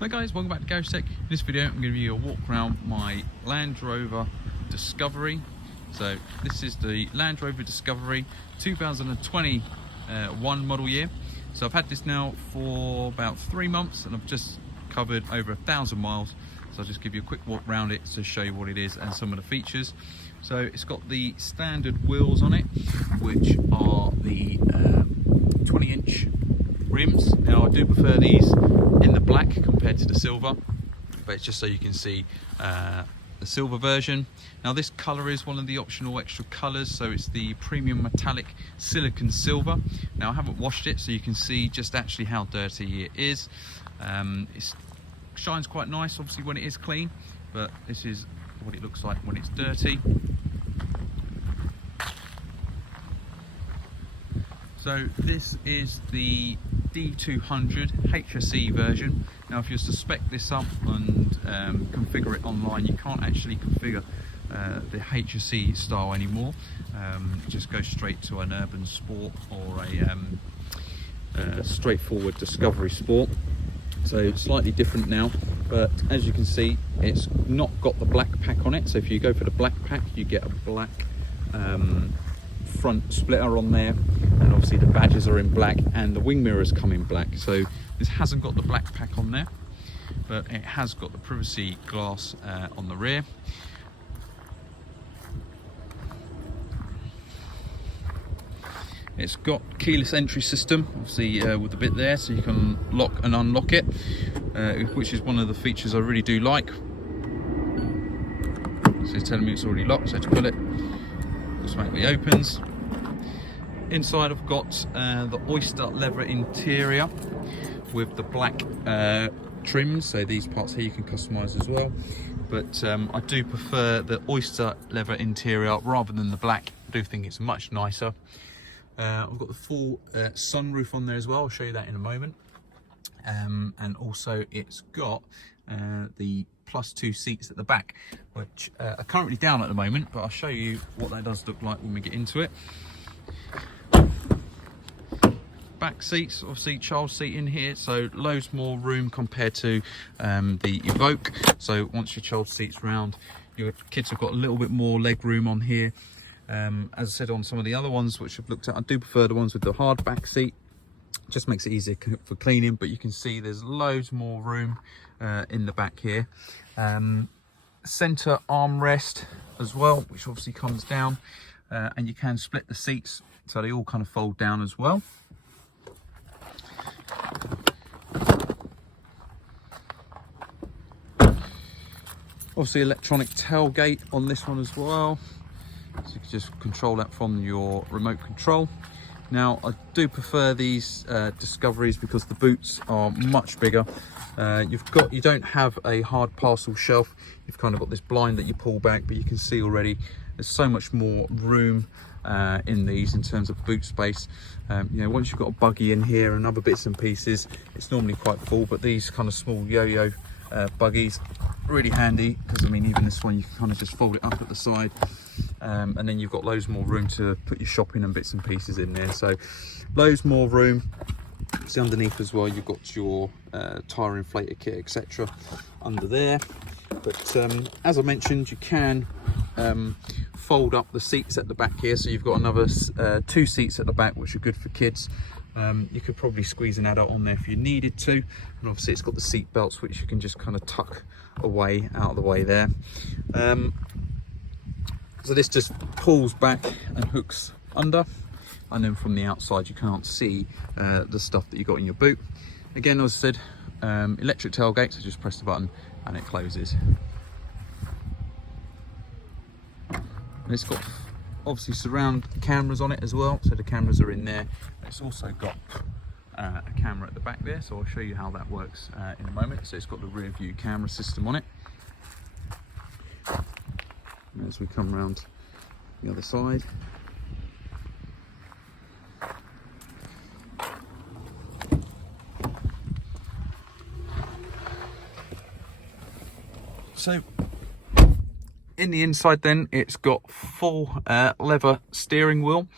Hi guys, welcome back to Garage Tech. In this video I'm going to give you a walk around my Land Rover Discovery. So this is the Land Rover Discovery 2021 model year. So I've had this now for about 3 months and I've just covered over 1,000 miles. So I'll just give you a quick walk around it to show you what it is and some of the features. So it's got the standard wheels on it, which are the 20-inch rims. Now I do prefer these in the black compared to the silver, but it's just so you can see the silver version. Now this colour is one of the optional extra colours, so it's the premium metallic silicon silver. Now I haven't washed it, so you can see just actually how dirty it is. It shines quite nice obviously when it is clean, but this is what it looks like when it's dirty. So this is the D200 HSE version. Now if you're to spec this up and configure it online, you can't actually configure the HSE style anymore. Just go straight to an urban sport or a straightforward Discovery Sport. So it's slightly different now, but as you can see, it's not got the black pack on it. So if you go for the black pack, you get a black front splitter on there, and obviously the badges are in black and the wing mirrors come in black. So this hasn't got the black pack on there, but it has got the privacy glass on the rear. It's got keyless entry system, obviously with the bit there, so you can lock and unlock it, which is one of the features I really do like. So it's telling me it's already locked, so to pull it, automatically opens. Inside I've got the oyster leather interior with the black trims, so these parts here you can customise as well, but I do prefer the oyster leather interior rather than the black. I do think it's much nicer. I've got the full sunroof on there as well, I'll show you that in a moment, and also it's got the +2 seats at the back, which are currently down at the moment, but I'll show you what that does look like when we get into it. Back seats, obviously child seat in here, so loads more room compared to the Evoque. So once your child seat's round, your kids have got a little bit more leg room on here. As I said on some of the other ones which I've looked at, I do prefer the ones with the hard back seat. Just makes it easier for cleaning, but you can see there's loads more room in the back here. Center armrest as well, which obviously comes down, and you can split the seats so they all kind of fold down as well. Obviously electronic tailgate on this one as well, so you can just control that from your remote control. Now I do prefer these Discoveries because the boots are much bigger. You don't have a hard parcel shelf, you've kind of got this blind that you pull back, but you can see already there's so much more room in these in terms of boot space. You know, once you've got a buggy in here and other bits and pieces, it's normally quite full, but these kind of small yo-yo buggies, really handy, because I mean even this one you can kind of just fold it up at the side, and then you've got loads more room to put your shopping and bits and pieces in there. So loads more room. See underneath as well, you've got your tyre inflator kit, etc. under there. But as I mentioned, you can fold up the seats at the back here, so you've got another 2 seats at the back, which are good for kids. You could probably squeeze an adult on there if you needed to, and obviously it's got the seat belts which you can just kind of tuck away out of the way there. So this just pulls back and hooks under, and then from the outside you can't see the stuff that you got in your boot. Again, as I said, electric tailgate, so just press the button and it closes. And it's got obviously surround cameras on it as well, so the cameras are in there. It's also got a camera at the back there, so I'll show you how that works in a moment. So it's got the rear view camera system on it. And as we come around the other side, so in the inside then, it's got full leather steering wheel.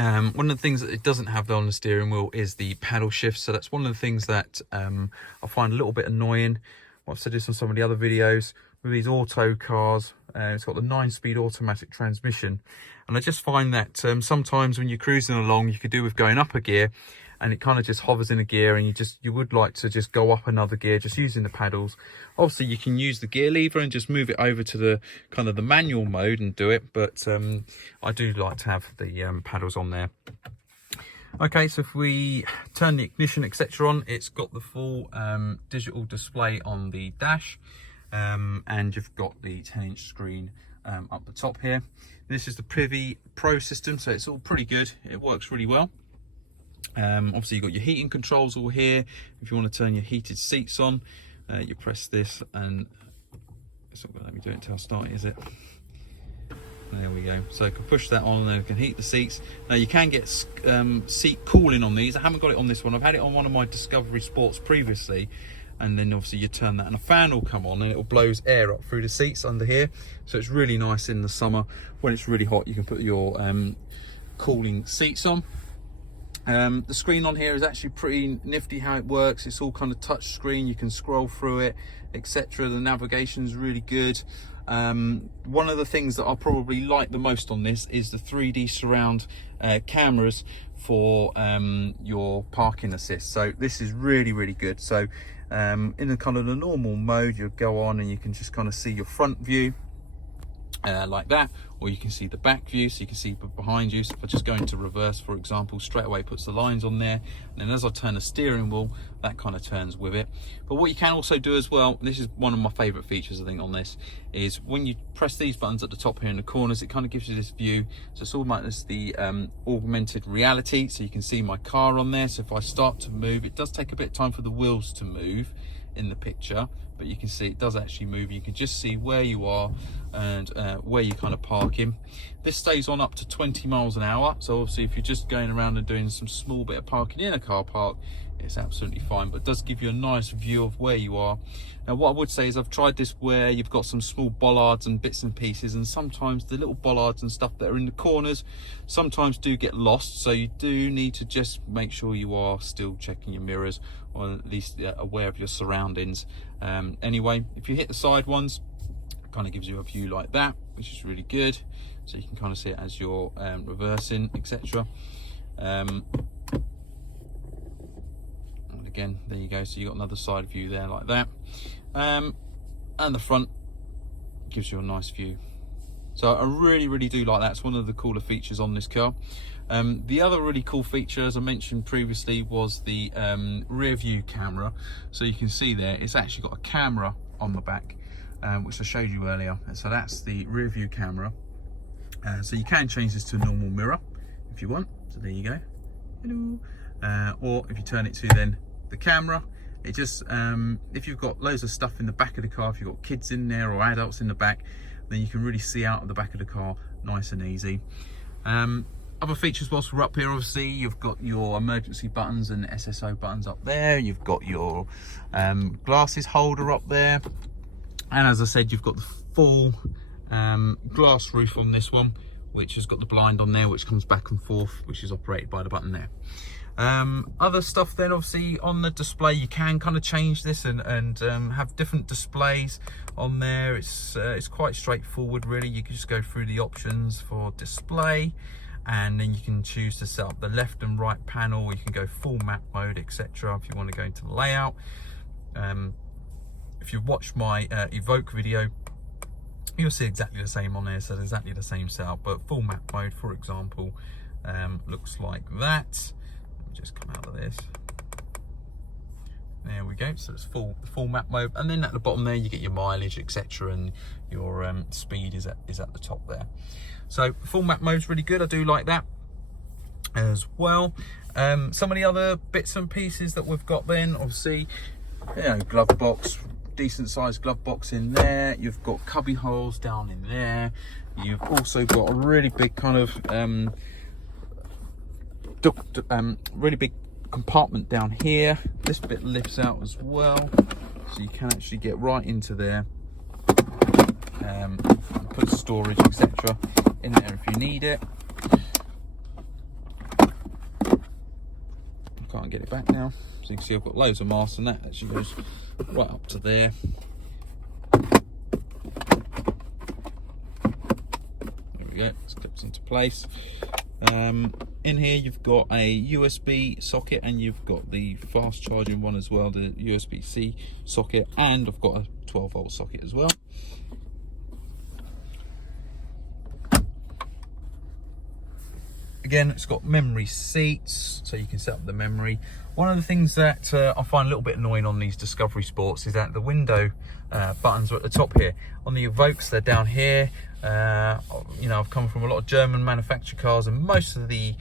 One of the things that it doesn't have on the steering wheel is the paddle shift. So that's one of the things that I find a little bit annoying. What I've said this on some of the other videos with these auto cars. It's got the 9-speed automatic transmission, and I just find that sometimes when you're cruising along, you could do with going up a gear, and it kind of just hovers in a gear, and you would like to just go up another gear just using the paddles. Obviously you can use the gear lever and just move it over to the kind of the manual mode and do it, but I do like to have the paddles on there. Okay, so if we turn the ignition etc on, it's got the full digital display on the dash, and you've got the 10-inch screen up the top here. This is the Pivi Pro system, so it's all pretty good. It works really well. Obviously you've got your heating controls all here. If you want to turn your heated seats on, you press this, and it's not going to let me do it until I start, is it? There we go. So I can push that on and then I can heat the seats. Now you can get seat cooling on these. I haven't got it on this one. I've had it on one of my Discovery Sports previously, and then obviously you turn that and a fan will come on and it will blows air up through the seats under here. So it's really nice in the summer. When it's really hot, you can put your cooling seats on. The screen on here is actually pretty nifty how it works. It's all kind of touch screen, you can scroll through it, etc. The navigation is really good. One of the things that I probably like the most on this is the 3D surround cameras for your parking assist. So this is really good. So in the kind of the normal mode, you'll go on and you can just kind of see your front view like that, or you can see the back view, so you can see behind you. So if I just go into reverse, for example, straight away puts the lines on there, and then as I turn the steering wheel, that kind of turns with it. But what you can also do as well, this is one of my favorite features I think on this, is when you press these buttons at the top here in the corners, it kind of gives you this view. So it's almost the augmented reality, so you can see my car on there. So if I start to move, it does take a bit of time for the wheels to move in the picture, but you can see it does actually move. You can just see where you are and where you kind of parking. This stays on up to 20 miles an hour, so obviously if you're just going around and doing some small bit of parking in a car park, it's absolutely fine, but it does give you a nice view of where you are. Now what I would say is I've tried this where you've got some small bollards and bits and pieces, and sometimes the little bollards and stuff that are in the corners sometimes do get lost, so you do need to just make sure you are still checking your mirrors, or at least aware of your surroundings. Anyway, if you hit the side ones, it kind of gives you a view like that, which is really good, so you can kind of see it as you're reversing, etc. And again, there you go, so you got another side view there like that, and the front gives you a nice view. So I really do like that. It's one of the cooler features on this car. The other really cool feature, as I mentioned previously, was the rear view camera. So you can see there, it's actually got a camera on the back, which I showed you earlier. And so that's the rear view camera. So you can change this to a normal mirror if you want. So there you go. Hello. Or if you turn it to then the camera, it just, if you've got loads of stuff in the back of the car, if you've got kids in there or adults in the back, then you can really see out of the back of the car nice and easy. Other features whilst we're up here, obviously you've got your emergency buttons and SSO buttons up there, you've got your glasses holder up there, and as I said, you've got the full glass roof on this one, which has got the blind on there which comes back and forth, which is operated by the button there. Other stuff then, obviously on the display you can kind of change this and have different displays on there. It's quite straightforward really. You can just go through the options for display, and then you can choose to set up the left and right panel, or you can go full map mode, etc. if you want to go into the layout. If you've watched my Evoque video, you'll see exactly the same on there, so exactly the same setup, but full map mode, for example, looks like that. Let me just come out of this. There we go, so it's full map mode, and then at the bottom there you get your mileage, etc., and your speed is at the top there. So full map mode is really good. I do like that as well. Some of the other bits and pieces that we've got then, obviously, you know, glove box, decent sized glove box in there. You've got cubby holes down in there. You've also got a really big kind of really big compartment down here. This bit lifts out as well, so you can actually get right into there, put storage, etc. in there if you need it. try and get it back now. So you can see I've got loads of masks, and that actually goes right up to there. There we go, it's clipped into place. In here you've got a USB socket, and you've got the fast charging one as well, the USB-C socket, and I've got a 12-volt socket as well. Again, it's got memory seats, so you can set up the memory. One of the things that I find a little bit annoying on these Discovery Sports is that the window buttons are at the top here. On the Evoques, they're down here. You know, I've come from a lot of German manufactured cars, and most of the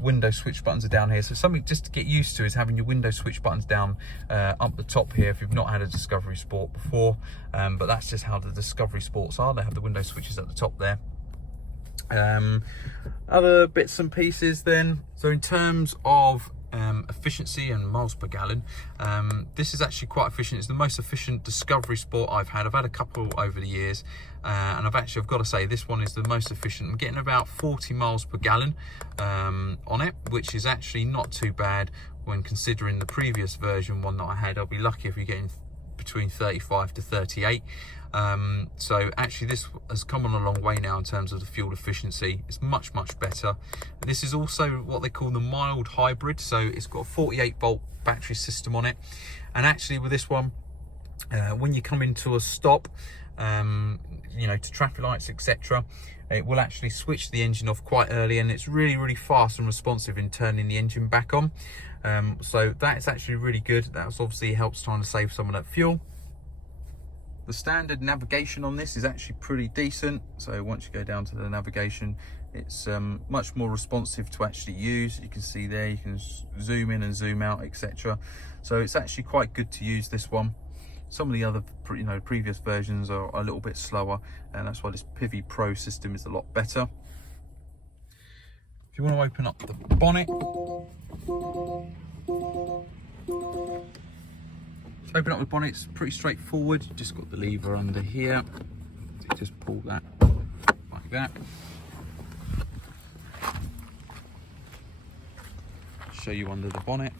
window switch buttons are down here. So something just to get used to is having your window switch buttons down up the top here if you've not had a Discovery Sport before. But that's just how the Discovery Sports are. They have the window switches at the top there. Other bits and pieces then, so in terms of efficiency and miles per gallon, this is actually quite efficient. It's the most efficient Discovery Sport I've had. I've had a couple over the years, and I've got to say this one is the most efficient. I'm getting about 40 miles per gallon on it, which is actually not too bad when considering the previous version one that I had. I'll be lucky if you're getting between 35 to 38. So actually this has come on a long way now in terms of the fuel efficiency. It's much better. This is also what they call the mild hybrid, so it's got a 48-volt battery system on it. And actually with this one, when you come into a stop, you know, to traffic lights, etc., it will actually switch the engine off quite early, and it's really fast and responsive in turning the engine back on. So that's actually really good. That obviously helps trying to save some of that fuel. The standard navigation on this is actually pretty decent. So once you go down to the navigation, it's much more responsive to actually use. You can see there, you can zoom in and zoom out, etc. So it's actually quite good to use, this one. Some of the other, you know, previous versions are a little bit slower, and that's why this Pivi Pro system is a lot better. If you want to open up the bonnet, to open up the bonnet, it's pretty straightforward. You just got the lever under here. So you just pull that like that. Show you under the bonnet.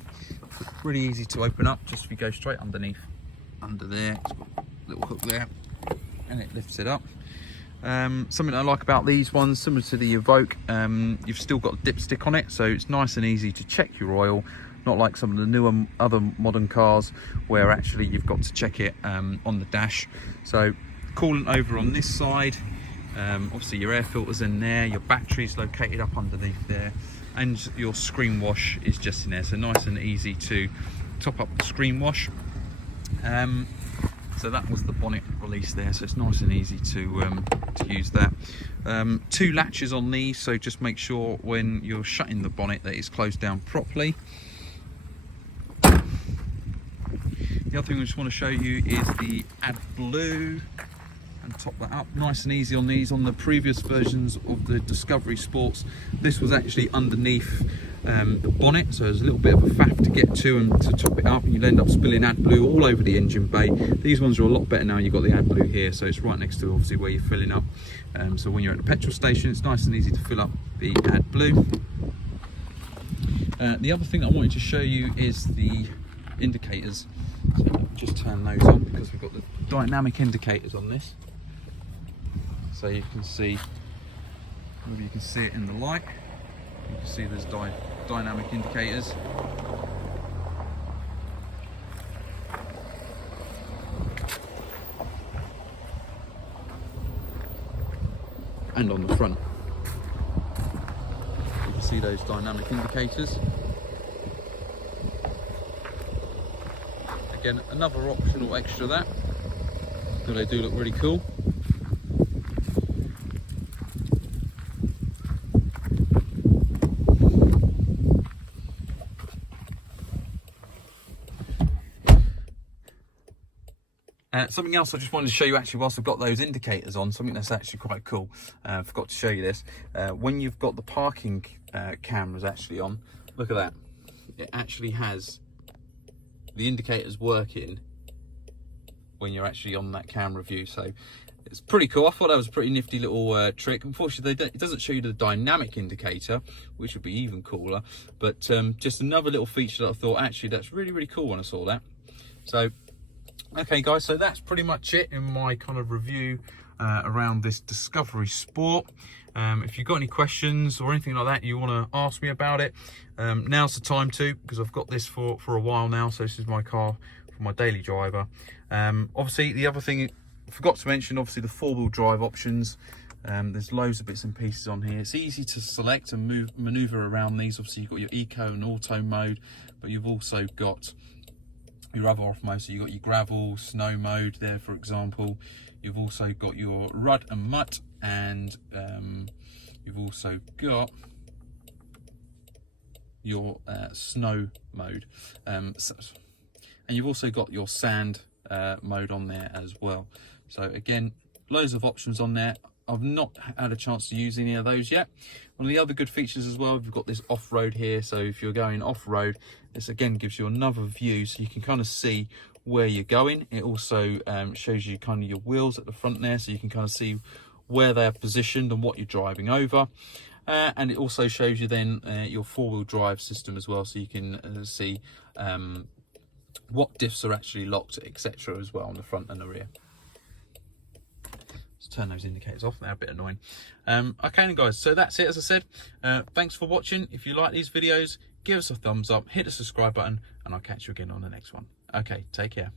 It's pretty easy to open up. Just if you go straight underneath, under there, it's got a little hook there, and it lifts it up. Something I like about these ones, similar to the Evoque, you've still got a dipstick on it, so it's nice and easy to check your oil. Not like some of the newer other modern cars where actually you've got to check it on the dash. So coolant over on this side, obviously your air filter's in there, your battery's located up underneath there, and your screen wash is just in there. So nice and easy to top up the screen wash. So that was the bonnet release there, so it's nice and easy to use that. 2 latches on these, so just make sure when you're shutting the bonnet that it's closed down properly. The other thing I just want to show you is the AdBlue, and top that up. Nice and easy on these. On the previous versions of the Discovery Sports, this was actually underneath the bonnet, so there's a little bit of a faff to get to and to top it up, and you'll end up spilling AdBlue all over the engine bay. These ones are a lot better now. You've got the AdBlue here, so it's right next to obviously where you're filling up. So when you're at the petrol station, it's nice and easy to fill up the AdBlue. The other thing I wanted to show you is the indicators. So just turn those on because we've got the dynamic indicators on this. So you can see, maybe you can see it in the light. You can see there's dynamic indicators. And on the front, you can see those dynamic indicators. Again, another optional extra that, but they do look really cool. Something else I just wanted to show you actually whilst I've got those indicators on, something that's actually quite cool. I forgot to show you this. When you've got the parking cameras actually on, look at that. It actually has the indicators working when you're actually on that camera view. So it's pretty cool. I thought that was a pretty nifty little trick. Unfortunately, it doesn't show you the dynamic indicator, which would be even cooler. But just another little feature that I thought, actually, that's really, really cool when I saw that. So, okay, guys, so that's pretty much it in my kind of review around this Discovery Sport. If you've got any questions or anything like that you want to ask me about it, now's the time to, because I've got this for a while now. So this is my car for my daily driver. Obviously, the other thing I forgot to mention, obviously the 4-wheel drive options. There's loads of bits and pieces on here. It's easy to select and maneuver around these. Obviously, you've got your eco and auto mode, but you've also got your other off mode. So you've got your gravel, snow mode there, for example. You've also got your rut and mutt, and you've also got your snow mode, and you've also got your sand mode on there as well. So again, loads of options on there. I've not had a chance to use any of those yet. One of the other good features as well, we've got this off-road here. So if you're going off-road, this again gives you another view, so you can kind of see where you're going. It also shows you kind of your wheels at the front there, so you can kind of see where they're positioned and what you're driving over. And it also shows you then your 4-wheel drive system as well, so you can see what diffs are actually locked, etc. as well on the front and the rear. Let's turn those indicators off, they're a bit annoying. Okay then guys, so that's it. As I said, thanks for watching. If you like these videos, give us a thumbs up, hit the subscribe button, and I'll catch you again on the next one. Okay, take care.